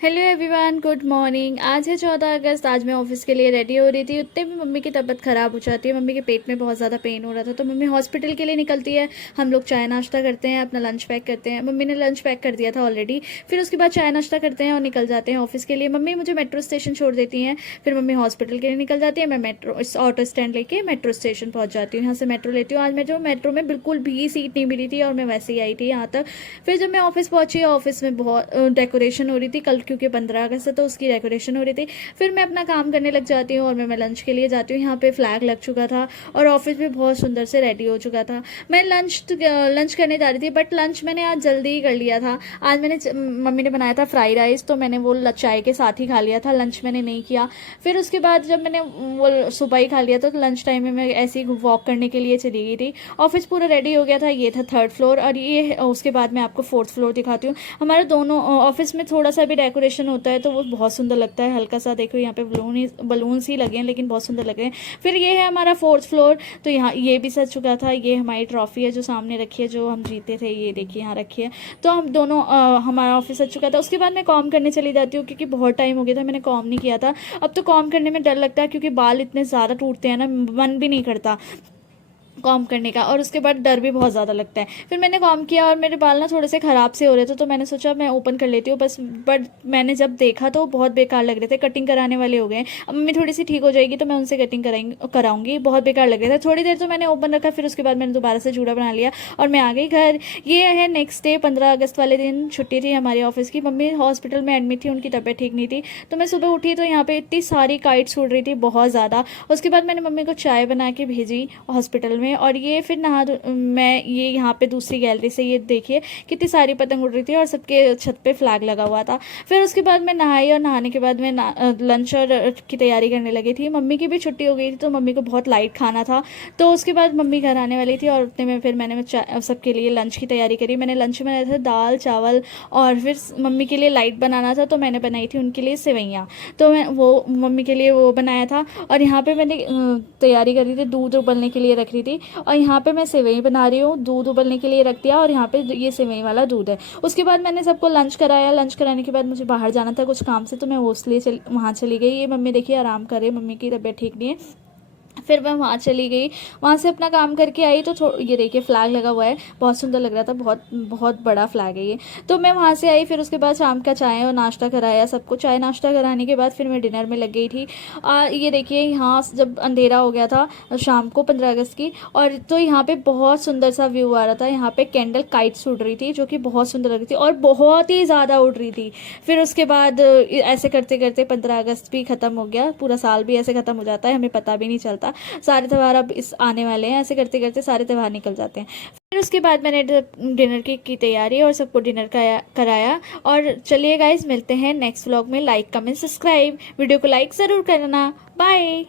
Hello everyone, good morning. आज है 14 अगस्त। आज मैं ऑफिस के लिए रेडी हो रही थी, उतने में मम्मी की तबीयत ख़राब हो जाती है। मम्मी के पेट में बहुत ज़्यादा पेन हो रहा था, तो मम्मी हॉस्पिटल के लिए निकलती है। हम लोग चाय नाश्ता करते हैं, अपना लंच पैक करते हैं। मम्मी ने लंच पैक कर दिया था ऑलरेडी। फिर उसके बाद चाय नाश्ता करते हैं और निकल जाते हैं ऑफिस के लिए। मम्मी मुझे मेट्रो स्टेशन छोड़ देती हैं, फिर मम्मी हॉस्पिटल के लिए निकल जाती है। मैं मेट्रो इस ऑटो स्टैंड लेके मेट्रो स्टेशन पहुँच जाती हूँ। यहाँ से मेट्रो लेती हूँ। आज मेट्रो में बिल्कुल भी सीट नहीं मिली थी और मैं वैसे ही आई थी यहाँ तक। फिर जब मैं ऑफिस पहुँची, ऑफिस में बहुत डेकोरेशन हो रही थी कल, क्योंकि 15 अगस्त है तो उसकी डेकोरेशन हो रही थी। फिर मैं अपना काम करने लग जाती हूँ और मैं लंच के लिए जाती हूँ। यहाँ पे फ्लैग लग चुका था और ऑफिस भी बहुत सुंदर से रेडी हो चुका था। मैं लंच करने जा रही थी, बट लंच मैंने आज जल्दी ही कर लिया था। आज मम्मी ने बनाया था फ्राई राइस, तो मैंने वो चाय के साथ ही खा लिया था। लंच मैंने नहीं किया। फिर उसके बाद जब मैंने वो सुबह ही खा लिया था, तो लंच टाइम में मैं ऐसे ही वॉक करने के लिए चली गई थी। ऑफिस पूरा रेडी हो गया था। ये था 3rd फ्लोर और ये उसके बाद मैं आपको 4th फ्लोर दिखाती हूँ। हमारे दोनों ऑफिस में थोड़ा सा भी डेकोरेशन होता है तो वो बहुत सुंदर लगता है। हल्का सा देखो यहाँ पे बलून्स ही लगे हैं, लेकिन बहुत सुंदर लग रहे हैं। फिर ये है हमारा 4th फ्लोर। तो यहाँ ये भी सज चुका था। ये हमारी ट्रॉफी है जो सामने रखी है, जो हम जीते थे। ये देखिए यहाँ रखी है। तो हम दोनों हमारा ऑफिस सज चुका था। उसके बाद मैं कॉम करने चली जाती हूँ, क्योंकि बहुत टाइम हो गया था मैंने कॉम नहीं किया था। अब तो कॉम करने में डर लगता है, क्योंकि बाल इतने ज़्यादा टूटते हैं ना, मन भी नहीं करता कॉम करने का। और उसके बाद डर भी बहुत ज़्यादा लगता है। फिर मैंने कॉम किया और मेरे बाल ना थोड़े से ख़राब से हो रहे थे, तो मैंने सोचा मैं ओपन कर लेती हूँ बस। बट मैंने जब देखा तो बहुत बेकार लग रहे थे, कटिंग कराने वाले हो गए। अब मम्मी थोड़ी सी ठीक हो जाएगी तो मैं उनसे कटिंग कराऊंगी। बहुत बेकार लग रहे थे। थोड़ी देर तो मैंने ओपन रखा, फिर उसके बाद मैंने दोबारा से जूड़ा बना लिया और मैं आ गई घर। ये है नेक्स्ट डे, 15 अगस्त वाले दिन छुट्टी थी हमारी ऑफिस की। मम्मी हॉस्पिटल में एडमिट थी, उनकी तबीयत ठीक नहीं थी। तो मैं सुबह उठी तो यहाँ पे इतनी सारी काइट्स उड़ रही थी, बहुत ज़्यादा। उसके बाद मैंने मम्मी को चाय बना के भेजी हॉस्पिटल में। और ये फिर मैं ये यहाँ पे दूसरी गैलरी से ये देखिए कितनी सारी पतंग उड़ रही थी और सबके छत पे फ्लैग लगा हुआ था। फिर उसके बाद मैं नहाई और नहाने के बाद मैं लंच और की तैयारी करने लगी थी। मम्मी की भी छुट्टी हो गई थी, तो मम्मी को बहुत लाइट खाना था। तो उसके बाद मम्मी घर आने वाली थी और उतने में फिर मैंने सबके लिए लंच की तैयारी करी। मैंने लंच में बनाया था दाल चावल, और फिर मम्मी के लिए लाइट बनाना था तो मैंने बनाई थी उनके लिए सेवैयाँ। तो मैं वो मम्मी के लिए वो बनाया था। और यहाँ पर मैंने तैयारी करी थी, दूध उबलने के लिए रख रही थी। और यहाँ पे मैं सेवई बना रही हूँ, दूध उबलने के लिए रख दिया और यहाँ पे ये सेवई वाला दूध है। उसके बाद मैंने सबको लंच कराया। लंच कराने के बाद मुझे बाहर जाना था कुछ काम से, तो मैं वो इसलिए वहाँ चली गई। ये मम्मी देखिए आराम कर रही है, मम्मी की तबीयत ठीक नहीं है। फिर मैं वहाँ चली गई, वहाँ से अपना काम करके आई तो ये देखिए फ्लैग लगा हुआ है, बहुत सुंदर लग रहा था। बहुत बहुत बड़ा फ्लैग है ये। तो मैं वहाँ से आई। फिर उसके बाद शाम का चाय और नाश्ता कराया सबको। चाय नाश्ता कराने के बाद फिर मैं डिनर में लग गई थी। ये देखिए यहाँ जब अंधेरा हो गया था शाम को 15 अगस्त की, और तो यहाँ पे बहुत सुंदर सा व्यू आ रहा था। यहाँ पे कैंडल काइट्स उड़ रही थी, जो कि बहुत सुंदर लग रही थी और बहुत ही ज़्यादा उड़ रही थी। फिर उसके बाद ऐसे करते करते 15 अगस्त भी ख़त्म हो गया। पूरा साल भी ऐसे ख़त्म हो जाता है, हमें पता भी नहीं चलता। सारे त्यौहार अब इस आने वाले हैं। ऐसे करते करते सारे त्यौहार निकल जाते हैं। फिर उसके बाद मैंने डिनर की तैयारी और सबको डिनर कराया। और चलिए गाइज, मिलते हैं नेक्स्ट व्लॉग में। लाइक कमेंट सब्सक्राइब, वीडियो को लाइक ज़रूर करना। बाय।